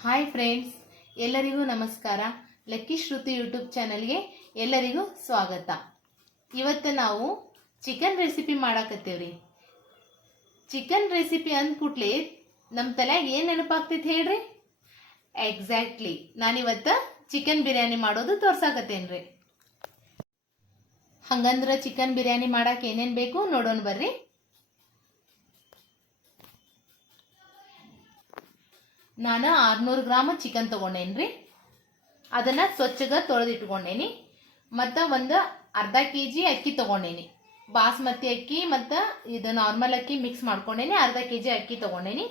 Hi friends, ಎಲ್ಲರಿಗೂ ನಮಸ್ಕಾರ. Lucky ಶ್ರುತಿ YouTube ಚಾನಲ್ಗೆ ಎಲ್ಲರಿಗೂ ಸ್ವಾಗತ. ಇವತ್ತು ನಾವು ಚಿಕನ್ ರೆಸಿಪಿ ಮಾಡಾಕತ್ತೀವ್ರಿ. ಚಿಕನ್ ರೆಸಿಪಿ ಅಂದ್ಕೂಡ್ಲೆ ನಮ್ಮ ತಲೆಯಾಗ ಏನು ನೆನಪಾಗ್ತೈತಿ ಹೇಳ್ರಿ? ಎಕ್ಸಾಕ್ಟ್ಲಿ, ನಾನಿವತ್ತು ಚಿಕನ್ ಬಿರಿಯಾನಿ ಮಾಡೋದು ತೋರ್ಸಾಕತ್ತೇನ್ರಿ. ಹಂಗಂದ್ರೆ ಚಿಕನ್ ಬಿರಿಯಾನಿ ಮಾಡಕ್ಕೆ ಏನೇನು ಬೇಕು ನೋಡೋಣ ಬರ್ರಿ. ನಾನು 600 ಗ್ರಾಮ್ ಚಿಕನ್ ತಗೊಂಡೇನ್ರಿ. ಅದನ್ನ ಸ್ವಚ್ಛಗ ತೊಳೆದಿಟ್ಕೊಂಡೇನಿ. ಮತ್ತು ಒಂದು ಅರ್ಧ ಕೆಜಿ ಅಕ್ಕಿ ತಗೊಂಡೇನಿ. ಬಾಸ್ಮತಿ ಅಕ್ಕಿ ಮತ್ತು ಇದು ನಾರ್ಮಲ್ ಅಕ್ಕಿ ಮಿಕ್ಸ್ ಮಾಡ್ಕೊಂಡೇನಿ. ಅರ್ಧ ಕೆಜಿ ಅಕ್ಕಿ ತಗೊಂಡೇನಿ.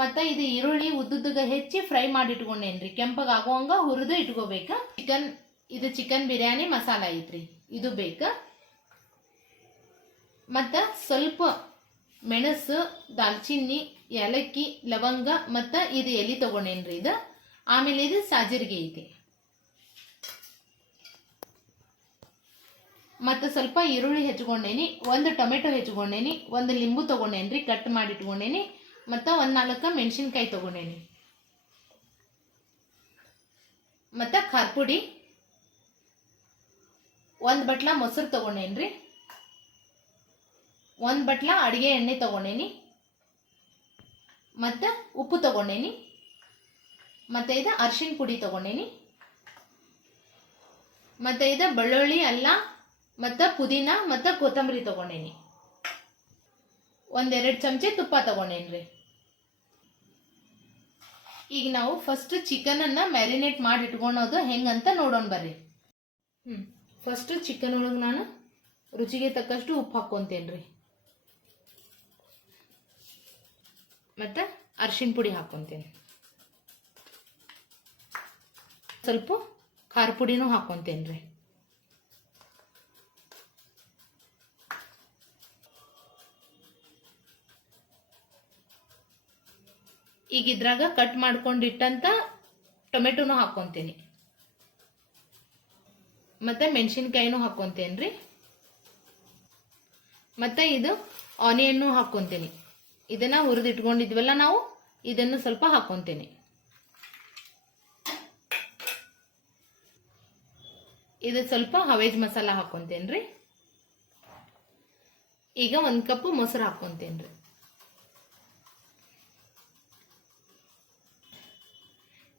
ಮತ್ತು ಇದು ಈರುಳ್ಳಿ ಉದ್ದುದ್ದುಗ ಹೆಚ್ಚಿ ಫ್ರೈ ಮಾಡಿ ಇಟ್ಕೊಂಡೇನ್ರಿ. ಕೆಂಪಗಾಗುವಂಗ ಹುರಿದು ಇಟ್ಕೋಬೇಕು. ಇದು ಚಿಕನ್ ಬಿರಿಯಾನಿ ಮಸಾಲ ಐತ್ರಿ, ಇದು ಬೇಕು. ಮತ್ತು ಸ್ವಲ್ಪ ಮೆಣಸು, ದಾಲ್ಚಿನ್ನಿ, ಏಲಕ್ಕಿ, ಲವಂಗ ಮತ್ತು ಇದು ಎಲೆ ತಗೊಂಡೇನ್ರಿ. ಇದು ಆಮೇಲೆ ಇದು ಸಾಜೀರಿಗೆ ಐತಿ. ಮತ್ತು ಸ್ವಲ್ಪ ಈರುಳ್ಳಿ ಹೆಚ್ಕೊಂಡೇನಿ, ಒಂದು ಟೊಮೆಟೊ ಹೆಚ್ಕೊಂಡೇನಿ, ಒಂದು ಲಿಂಬು ತಗೊಂಡೇನ್ರಿ, ಕಟ್ ಮಾಡಿ ಇಟ್ಕೊಂಡೇನಿ. ಮತ್ತು ಒಂದು 4 ಮೆಣಸಿನ್ಕಾಯಿ ತಗೊಂಡೇನಿ. ಮತ್ತು ಖಾರ ಪುಡಿ, ಒಂದು ಬಟ್ಲ ಮೊಸರು ತಗೊಂಡೇನ್ರಿ, ಒಂದು ಬಟ್ಲ ಅಡಿಗೆ ಎಣ್ಣೆ ತಗೊಂಡೇನಿ, ಮತ್ತು ಉಪ್ಪು ತಗೊಂಡೇನಿ, ಮತ್ತು ಇದು ಅರಿಶಿನ ಪುಡಿ ತಗೊಂಡೇನಿ, ಮತ್ತು ಇದು ಬೆಳ್ಳುಳ್ಳಿ, ಅಲ್ಲ ಮತ್ತು ಪುದೀನ ಮತ್ತು ಕೊತ್ತಂಬರಿ ತಗೊಂಡೇನಿ. 1-2 ಚಮಚೆ ತುಪ್ಪ ತಗೊಂಡೇನ್ರಿ. ಈಗ ನಾವು ಫಸ್ಟ್ ಚಿಕನ್ ಅನ್ನ ಮ್ಯಾರಿನೇಟ್ ಮಾಡಿ ಇಟ್ಕೊಳೋದು ಹೆಂಗಂತ ನೋಡೋಣ ಬರ್ರಿ. ಫಸ್ಟ್ ಚಿಕನ್ ಒಳಗೆ ನಾನು ರುಚಿಗೆ ತಕ್ಕಷ್ಟು ಉಪ್ಪು ಹಾಕ್ಕೊಂತೇನ್ರಿ. ಮತ್ತು ಅರಿಶಿನ ಪುಡಿ ಹಾಕ್ಕೊಂತೇನೆ. ಸ್ವಲ್ಪ ಖಾರ ಪುಡಿನೂ ಹಾಕ್ಕೊಂತೇನ್ರಿ. ಈಗ ಇದ್ರಾಗ ಕಟ್ ಮಾಡ್ಕೊಂಡಿಟ್ಟಂತ ಟೊಮೆಟೊನು ಹಾಕ್ಕೊಂತೇನೆ. ಮತ್ತು ಮೆಣಸಿನ್ಕಾಯಿನೂ ಹಾಕ್ಕೊಂತೇನ್ರಿ. ಮತ್ತು ಇದು ಆನಿಯನ್ನು ಹಾಕ್ಕೊಂತೇನೆ. ಇದನ್ನ ಹುರಿದು ಇಟ್ಕೊಂಡಿದ್ವಲ್ಲ ನಾವು, ಇದನ್ನು ಸ್ವಲ್ಪ ಹಾಕ್ಕೊಂತೇನೆ. ಇದು ಸ್ವಲ್ಪ ಹವೇಜ್ ಮಸಾಲ ಹಾಕ್ಕೊಂತೇನ್ರಿ. ಈಗ 1 ಕಪ್ ಮೊಸರು ಹಾಕ್ಕೊಂತೇನ್ರಿ.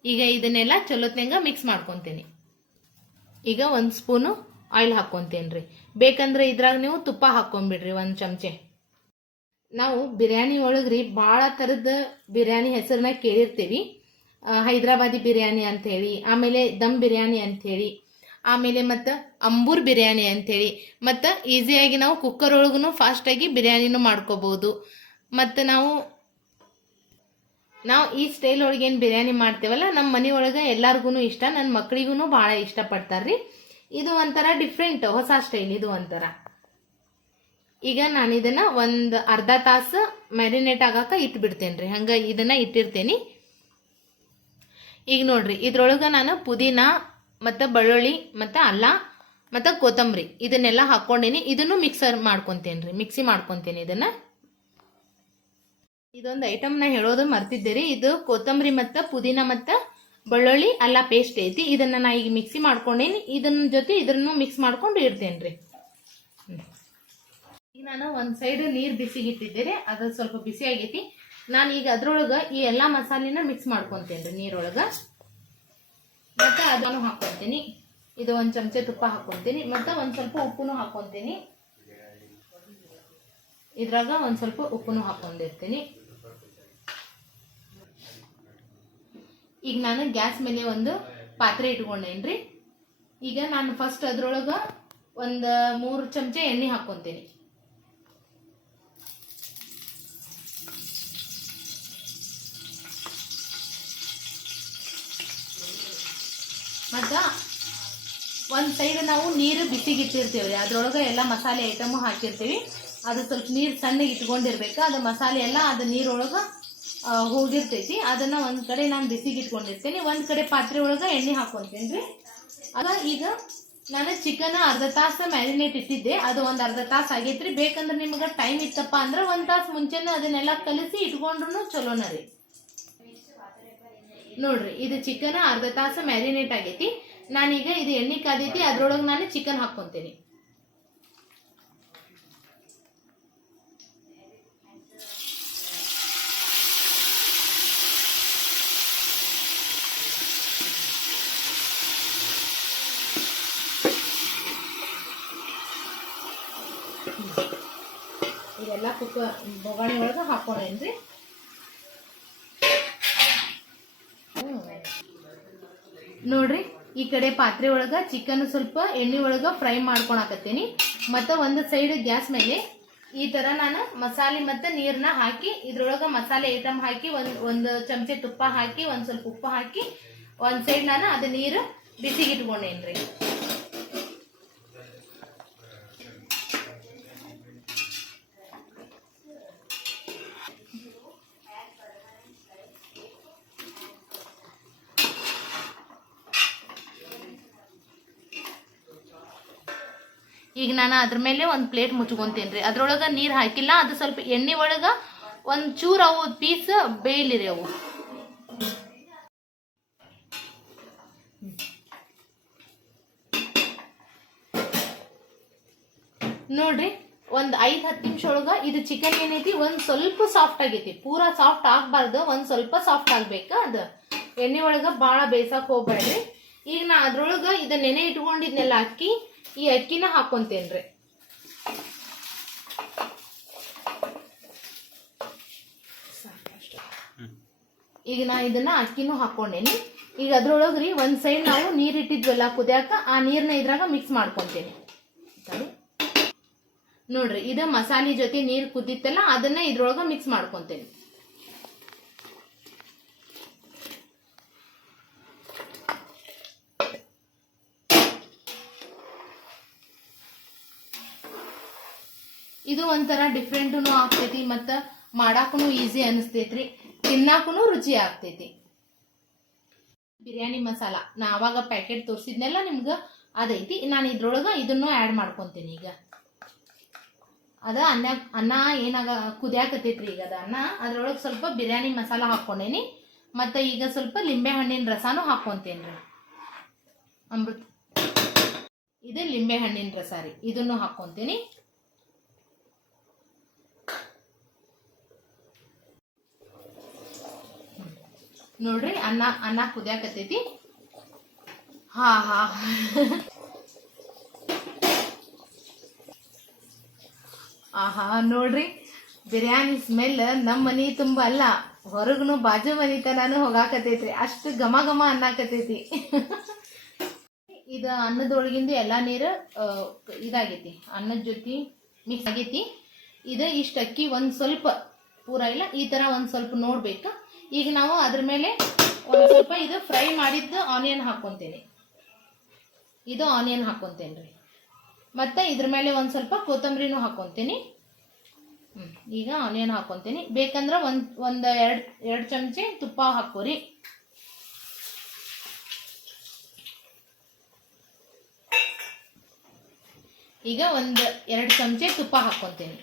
ಈಗ ಇದನ್ನೆಲ್ಲ ಚಲೋತ್ನಂಗ ಮಿಕ್ಸ್ ಮಾಡ್ಕೊಂತೇನೆ. ಈಗ 1 ಸ್ಪೂನು ಆಯಿಲ್ ಹಾಕ್ಕೊಂತೇನ್ರಿ. ಬೇಕಂದ್ರೆ ಇದ್ರಾಗ ನೀವು ತುಪ್ಪ ಹಾಕ್ಕೊಂಬಿಡ್ರಿ 1 ಚಮಚೆ. ನಾವು ಬಿರಿಯಾನಿ ಒಳಗ್ರಿ ಭಾಳ ಥರದ ಬಿರಿಯಾನಿ ಹೆಸರನ್ನ ಕೇಳಿರ್ತೀವಿ. ಹೈದ್ರಾಬಾದಿ ಬಿರಿಯಾನಿ ಅಂಥೇಳಿ, ಆಮೇಲೆ ದಮ್ ಬಿರಿಯಾನಿ ಅಂಥೇಳಿ, ಆಮೇಲೆ ಮತ್ತು ಅಂಬೂರ್ ಬಿರಿಯಾನಿ ಅಂಥೇಳಿ. ಮತ್ತು ಈಸಿಯಾಗಿ ನಾವು ಕುಕ್ಕರ್ ಒಳಗೂ ಫಾಸ್ಟಾಗಿ ಬಿರಿಯಾನಿನೂ ಮಾಡ್ಕೋಬೋದು. ಮತ್ತು ನಾವು ಈ ಸ್ಟೈಲ್ ಒಳಗೆ ಏನು ಬಿರಿಯಾನಿ ಮಾಡ್ತೇವಲ್ಲ, ನಮ್ಮ ಮನೆ ಒಳಗೆ ಎಲ್ಲರಿಗೂ ಇಷ್ಟ. ನನ್ನ ಮಕ್ಕಳಿಗೂ ಭಾಳ ಇಷ್ಟಪಡ್ತಾರ್ರಿ. ಇದು ಒಂಥರ ಡಿಫ್ರೆಂಟ್, ಹೊಸ ಸ್ಟೈಲ್ ಇದು ಒಂಥರ. ಈಗ ನಾನು ಇದನ್ನ ಒಂದು ಅರ್ಧ ತಾಸು ಮ್ಯಾರಿನೇಟ್ ಆಗಾಕ ಇಟ್ಬಿಡ್ತೇನ್ರಿ. ಹಂಗೆ ಇದನ್ನ ಇಟ್ಟಿರ್ತೇನೆ. ಈಗ ನೋಡ್ರಿ, ಇದ್ರೊಳಗೆ ನಾನು ಪುದೀನ ಮತ್ತು ಬೆಳ್ಳುಳ್ಳಿ ಮತ್ತು ಅಲ್ಲ ಮತ್ತು ಕೊತ್ತಂಬರಿ ಇದನ್ನೆಲ್ಲ ಹಾಕ್ಕೊಂಡೇನಿ. ಇದನ್ನು ಮಿಕ್ಸಿ ಮಾಡ್ಕೊತೇನೆ. ಇದೊಂದು ಐಟಮ್ ನಾ ಹೇಳೋದು ಮರ್ತಿದ್ದೀರಿ. ಇದು ಕೊತ್ತಂಬರಿ ಮತ್ತು ಪುದೀನ ಮತ್ತು ಬೆಳ್ಳುಳ್ಳಿ ಅಲ್ಲ ಪೇಸ್ಟ್ ಐತಿ. ಇದನ್ನ ನಾ ಈಗ ಮಿಕ್ಸಿ ಮಾಡ್ಕೊಂಡೇನಿ. ಇದನ್ನ ಜೊತೆ ಇದನ್ನು ಮಿಕ್ಸ್ ಮಾಡ್ಕೊಂಡು ಇಡ್ತೇನ್ರಿ. ಈಗ ನಾನು ಒಂದು ಸೈಡ್ ನೀರು ಬಿಸಿಗೆ ಇಟ್ಟಿದ್ದೀರಿ, ಅದು ಸ್ವಲ್ಪ ಬಿಸಿ ಆಗೈತಿ. ನಾನು ಈಗ ಅದ್ರೊಳಗೆ ಈ ಎಲ್ಲ ಮಸಾಲಿನ ಮಿಕ್ಸ್ ಮಾಡ್ಕೊತೇನ್ರಿ ನೀರೊಳಗೆ. ಮತ್ತು ಅದನ್ನು ಹಾಕ್ಕೊಂತೀನಿ. ಇದು 1 ಚಮಚೆ ತುಪ್ಪ ಹಾಕ್ಕೊಂತೀನಿ. ಮತ್ತು ಒಂದು ಸ್ವಲ್ಪ ಉಪ್ಪುನು ಹಾಕ್ಕೊಂತೀನಿ. ಇದ್ರಾಗ ಒಂದು ಸ್ವಲ್ಪ ಉಪ್ಪುನು ಹಾಕ್ಕೊಂಡಿರ್ತೀನಿ. ಈಗ ನಾನು ಗ್ಯಾಸ್ ಮೇಲೆ ಒಂದು ಪಾತ್ರೆ ಇಟ್ಕೊಂಡೇನ್ರಿ. ಈಗ ನಾನು ಫಸ್ಟ್ ಅದ್ರೊಳಗೆ ಒಂದು 3 ಚಮಚೆ ಎಣ್ಣೆ ಹಾಕ್ಕೊಂತೀನಿ. ಮತ್ತು ಒಂದು ಸೈಡ್ ನಾವು ನೀರು ಬಿಸಿಗೆ ಇಟ್ಟಿರ್ತೀವಿ. ಅದ್ರೊಳಗೆ ಎಲ್ಲ ಮಸಾಲೆ ಐಟಮು ಹಾಕಿರ್ತೀವಿ. ಅದು ಸ್ವಲ್ಪ ನೀರು ಸಣ್ಣಗೆ ಇಟ್ಕೊಂಡಿರ್ಬೇಕು. ಅದು ಮಸಾಲೆ ಎಲ್ಲ ಅದು ನೀರೊಳಗೆ ಹೋಗಿರ್ತೈತಿ. ಅದನ್ನು ಒಂದು ಕಡೆ ನಾನು ಬಿಸಿಗೆ ಇಟ್ಕೊಂಡಿರ್ತೀನಿ. ಒಂದು ಕಡೆ ಪಾತ್ರೆ ಒಳಗೆ ಎಣ್ಣೆ ಹಾಕ್ಕೊಂತೀನಿ ರೀ. ಈಗ ನಾನು ಚಿಕನ್ ಅರ್ಧ ತಾಸು ಮ್ಯಾರಿನೇಟ್ ಇಟ್ಟಿದ್ದೆ. ಅದು ಒಂದು ಅರ್ಧ ತಾಸು ಆಗೈತ್ರಿ. ಬೇಕಂದ್ರೆ ನಿಮ್ಗೆ ಟೈಮ್ ಇತ್ತಪ್ಪ ಅಂದ್ರೆ 1 ತಾಸು ಮುಂಚೆನೇ ಅದನ್ನೆಲ್ಲ ಕಲಿಸಿ ಇಟ್ಕೊಂಡ್ರು ಚಲೋನ ರೀ. ನೋಡ್ರಿ ಇದು ಚಿಕನ್ ಅರ್ಧ ತಾಸು ಮ್ಯಾರಿನೇಟ್ ಆಗೈತಿ. ನಾನೀಗ ಇದು ಎಣ್ಣೆ ಕಾದೈತಿ, ಅದ್ರೊಳಗೆ ನಾನು ಚಿಕನ್ ಹಾಕ್ಕೊಂತೀನಿ. ಇದೆಲ್ಲ ಬೊಗಾಣಿ ಒಳಗೆ ಹಾಕೊಂಡೇನ್ರಿ. ನೋಡ್ರಿ ಈ ಕಡೆ ಪಾತ್ರೆ ಒಳಗ ಚಿಕನ್ ಸ್ವಲ್ಪ ಎಣ್ಣೆ ಒಳಗ ಫ್ರೈ ಮಾಡ್ಕೊಳಕತ್ತೀನಿ. ಮತ್ತು ಒಂದು ಸೈಡ್ ಗ್ಯಾಸ್ ಮೇಲೆ ಈ ತರ ನಾನು ಮಸಾಲೆ ಮತ್ತು ನೀರನ್ನ ಹಾಕಿ ಇದ್ರೊಳಗ ಮಸಾಲೆ ಐಟಮ್ ಹಾಕಿ ಒಂದು ಚಮಚೆ ತುಪ್ಪ ಹಾಕಿ ಒಂದು ಸ್ವಲ್ಪ ಉಪ್ಪು ಹಾಕಿ ಒಂದು ಸೈಡ್ ನಾನು ಅದು ನೀರು ಬಿಸಿಗೆ ಇಟ್ಕೊಂಡೇನ್ರಿ. ಈಗ ನಾನು ಅದ್ರ ಮೇಲೆ ಒಂದು ಪ್ಲೇಟ್ ಮುಚ್ಕೊಂತೇನ್ರಿ. ಅದ್ರೊಳಗೆ ನೀರು ಹಾಕಿಲ್ಲ, ಅದು ಸ್ವಲ್ಪ ಎಣ್ಣೆ ಒಳಗೆ ಒಂದು ಚೂರು ಅವು ಪೀಸ್ ಬೇಯಲಿರಿ ಅವು. ನೋಡ್ರಿ ಒಂದು 5-10 ನಿಮಿಷ ಒಳಗೆ ಇದು ಚಿಕನ್ ಏನೈತಿ ಒಂದು ಸ್ವಲ್ಪ ಸಾಫ್ಟ್ ಆಗೈತಿ. ಪೂರಾ ಸಾಫ್ಟ್ ಆಗಬಾರ್ದು, ಒಂದು ಸ್ವಲ್ಪ ಸಾಫ್ಟ್ ಆಗ್ಬೇಕು. ಅದು ಎಣ್ಣೆ ಒಳಗೆ ಭಾಳ ಬೇಯಿಸಕ್ಕೆ ಹೋಗ್ಬೇಡ್ರಿ. ಈಗ ನಾ ಅದ್ರೊಳಗೆ ಇದು ನೆನೆ ಇಟ್ಕೊಂಡಿದ್ನೆಲ್ಲ ಅಕ್ಕಿ, ಈ ಅಕ್ಕಿನ ಹಾಕೊಂತೇನ್ರಿ. ಈಗ ನಾ ಇದನ್ನ ಅಕ್ಕಿನೂ ಹಾಕೊಂಡೇನಿ. ಈಗ ಅದ್ರೊಳಗ್ರಿ ಒಂದ್ ಸೈಡ್ ನಾವು ನೀರ್ ಇಟ್ಟಿದ್ವಲ್ಲ ಕುದಿಯಾಕ, ಆ ನೀರ್ನ ಇದ್ರಾಗ ಮಿಕ್ಸ್ ಮಾಡ್ಕೊಂತೇನೆ. ನೋಡ್ರಿ ಇದು ಮಸಾಲೆ ಜೊತೆ ನೀರ್ ಕುದಿತ್ತಲ್ಲ, ಅದನ್ನ ಇದ್ರೊಳಗ ಮಿಕ್ಸ್ ಮಾಡ್ಕೊಂತೇನೆ. ಇದು ಒಂಥರ ಡಿಫ್ರೆಂಟೂ ಆಗ್ತೈತಿ, ಮತ್ತು ಮಾಡಾಕೂ ಈಸಿ ಅನಿಸ್ತೈತ್ರಿ, ತಿನ್ನಾಕೂ ರುಚಿ ಆಗ್ತೈತಿ. ಬಿರಿಯಾನಿ ಮಸಾಲ ನಾ ಅವಾಗ ಪ್ಯಾಕೆಟ್ ತೋರಿಸಿದ್ನೆಲ್ಲ ನಿಮ್ಗೆ ಅದೈತಿ. ನಾನು ಇದ್ರೊಳಗೆ ಇದನ್ನು ಆ್ಯಡ್ ಮಾಡ್ಕೊತೀನಿ. ಈಗ ಅದ ಅನ್ನ ಏನಾಗ ಕುದಿಯಾಕತ್ತೈತ್ರಿ. ಈಗ ಅದ ಅನ್ನ ಅದ್ರೊಳಗೆ ಸ್ವಲ್ಪ ಬಿರಿಯಾನಿ ಮಸಾಲ ಹಾಕ್ಕೊಂಡೇನಿ, ಮತ್ತು ಈಗ ಸ್ವಲ್ಪ ಲಿಂಬೆ ಹಣ್ಣಿನ ರಸಾನು ಹಾಕ್ಕೊಂತೇನೆ ರೀ. ಅಮೃತ ಇದು ಲಿಂಬೆ ಹಣ್ಣಿನ ರಸ ರೀ, ಇದನ್ನು ಹಾಕ್ಕೊಂತೀನಿ. ನೋಡ್ರಿ ಅನ್ನ ಕುದಿಯಾಕತ್ತೈತಿ. ಹಾ ಆಹಾ ನೋಡ್ರಿ ಬಿರಿಯಾನಿ ಸ್ಮೆಲ್ ನಮ್ಮ ಮನಿ ತುಂಬ ಅಲ್ಲ, ಹೊರಗನು ಬಾಜು ಮನಿ ತನಾನು ಹೋಗಾಕತೈತ್ರಿ. ಅಷ್ಟು ಘಮ ಘಮ ಅನ್ನಕತೈತಿ. ಇದು ಅನ್ನದೊಳಗಿಂದ ಎಲ್ಲಾ ನೀರು ಇದಾಗೈತಿ, ಅನ್ನದ ಜೊತೆ ಮಿಕ್ಸ್ ಆಗೈತಿ. ಇದು ಇಷ್ಟ ಅಕ್ಕಿ ಒಂದ್ ಸ್ವಲ್ಪ ಪೂರ ಇಲ್ಲ, ಈ ತರ ಒಂದ್ ಸ್ವಲ್ಪ ನೋಡ್ಬೇಕು. ಈಗ ನಾವು ಅದ್ರ ಮೇಲೆ ಒಂದ್ ಸ್ವಲ್ಪ ಇದು ಫ್ರೈ ಮಾಡಿದ್ದು ಆನಿಯನ್ ಹಾಕೊಂತೇನೆ. ಇದು ಆನಿಯನ್ ಹಾಕೊಂತೇನ್ರಿ, ಮತ್ತೆ ಇದ್ರ ಮೇಲೆ ಒಂದ್ ಸ್ವಲ್ಪ ಕೊತ್ತಂಬರಿನೂ ಹಾಕೊಂತೀನಿ. ಈಗ ಆನಿಯನ್ ಹಾಕೊಂತೀನಿ. ಬೇಕಂದ್ರೆ ಒಂದ್ ಎರಡು ಚಮಚೆ ತುಪ್ಪ ಹಾಕೋರಿ. ಈಗ 1-2 ಚಮಚೆ ತುಪ್ಪ ಹಾಕೊಂತೀನಿ.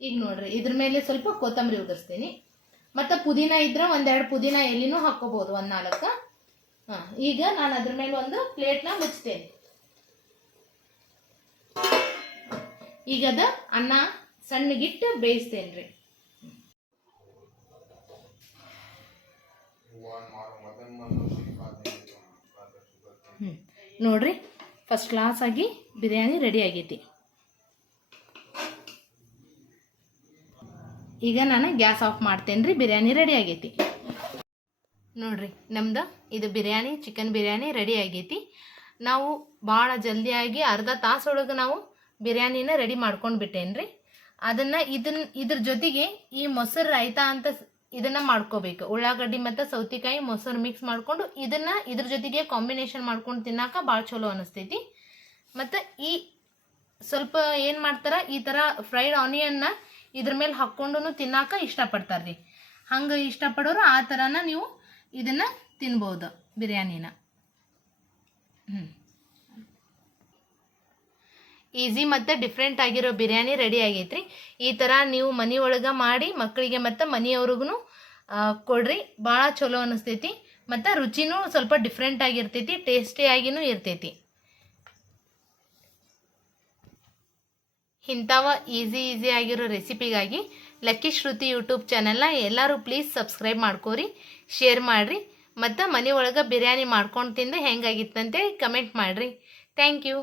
ಈಗ ನೋಡ್ರಿ ಇದ್ರ ಮೇಲೆ ಸ್ವಲ್ಪ ಕೊತ್ತಂಬರಿ ಉದುರಿಸ್ತೀನಿ. ಮತ್ತೆ ಪುದೀನ ಇದ್ರೆ 1-2 ಪುದೀನ ಎಲೆನೂ ಹಾಕೋಬಹುದು, 1-4. ಈಗ ನಾನು ಅದ್ರ ಮೇಲೆ ಒಂದು ಪ್ಲೇಟ್ನ ಮುಚ್ತೇನೆ. ಈಗ ಅದ ಅನ್ನ ಸಣ್ಣಗಿಟ್ಟು ಬೇಯಿಸ್ತೇನ್ರಿ. ನೋಡ್ರಿ ಫಸ್ಟ್ ಕ್ಲಾಸ್ ಆಗಿ ಬಿರಿಯಾನಿ ರೆಡಿ ಆಗೈತಿ. ಈಗ ನಾನು ಗ್ಯಾಸ್ ಆಫ್ ಮಾಡ್ತೇನ್ರಿ. ಬಿರಿಯಾನಿ ರೆಡಿ ಆಗೈತಿ. ನೋಡ್ರಿ ನಮ್ದು ಇದು ಬಿರಿಯಾನಿ, ಚಿಕನ್ ಬಿರಿಯಾನಿ ರೆಡಿ ಆಗೈತಿ. ನಾವು ಭಾಳ ಜಲ್ದಿಯಾಗಿ ಅರ್ಧ ತಾಸೊಳಗೆ ನಾವು ಬಿರಿಯಾನಿನ ರೆಡಿ ಮಾಡ್ಕೊಂಡು ಬಿಟ್ಟೇನ್ರಿ. ಇದ್ರ ಜೊತೆಗೆ ಈ ಮೊಸರು ರಾಯ್ತಾ ಅಂತ ಇದನ್ನ ಮಾಡ್ಕೋಬೇಕು. ಉಳ್ಳಾಗಡ್ಡಿ ಮತ್ತು ಸೌತೆಕಾಯಿ ಮೊಸರು ಮಿಕ್ಸ್ ಮಾಡ್ಕೊಂಡು ಇದ್ರ ಜೊತೆಗೆ ಕಾಂಬಿನೇಷನ್ ಮಾಡ್ಕೊಂಡು ತಿನ್ನಾಕ ಭಾಳ ಚಲೋ ಅನಿಸ್ತೈತಿ. ಮತ್ತು ಈ ಸ್ವಲ್ಪ ಏನು ಮಾಡ್ತಾರ, ಈ ಥರ ಫ್ರೈಡ್ ಆನಿಯನ್ನ ಇದ್ರ ಮೇಲೆ ಹಾಕ್ಕೊಂಡು ತಿನ್ನಾಕ ಇಷ್ಟಪಡ್ತಾರ್ರಿ. ಹಂಗೆ ಇಷ್ಟಪಡೋರು ಆ ಥರನ ನೀವು ಇದನ್ನ ತಿನ್ಬೋದು ಬಿರಿಯಾನಿನ. ಈಸಿ ಮತ್ತು ಡಿಫ್ರೆಂಟ್ ಆಗಿರೋ ಬಿರಿಯಾನಿ ರೆಡಿ ಆಗೈತ್ರಿ. ಈ ಥರ ನೀವು ಮನೆಯೊಳಗೆ ಮಾಡಿ ಮಕ್ಕಳಿಗೆ ಮತ್ತು ಮನೆಯವ್ರಿಗೂ ಕೊಡ್ರಿ. ಭಾಳ ಚಲೋ ಅನಿಸ್ತೈತಿ ಮತ್ತು ರುಚಿನೂ ಸ್ವಲ್ಪ ಡಿಫ್ರೆಂಟ್ ಆಗಿರ್ತೈತಿ, ಟೇಸ್ಟಿಯಾಗಿನೂ ಇರ್ತೈತಿ. ಇಂಥವ ಈಸಿ ಆಗಿರೋ ರೆಸಿಪಿಗಾಗಿ ಲಕ್ಕಿ ಶ್ರುತಿ ಯೂಟ್ಯೂಬ್ ಚಾನೆಲ್ನ ಎಲ್ಲರೂ ಪ್ಲೀಸ್ ಸಬ್ಸ್ಕ್ರೈಬ್ ಮಾಡ್ಕೋರಿ, ಶೇರ್ ಮಾಡಿರಿ ಮತ್ತು ಮನೆಯೊಳಗೆ ಬಿರಿಯಾನಿ ಮಾಡ್ಕೊಂಡು ತಿಂದು ಹೆಂಗಾಗಿತ್ತಂತೇಳಿ ಕಮೆಂಟ್ ಮಾಡಿರಿ. Thank you.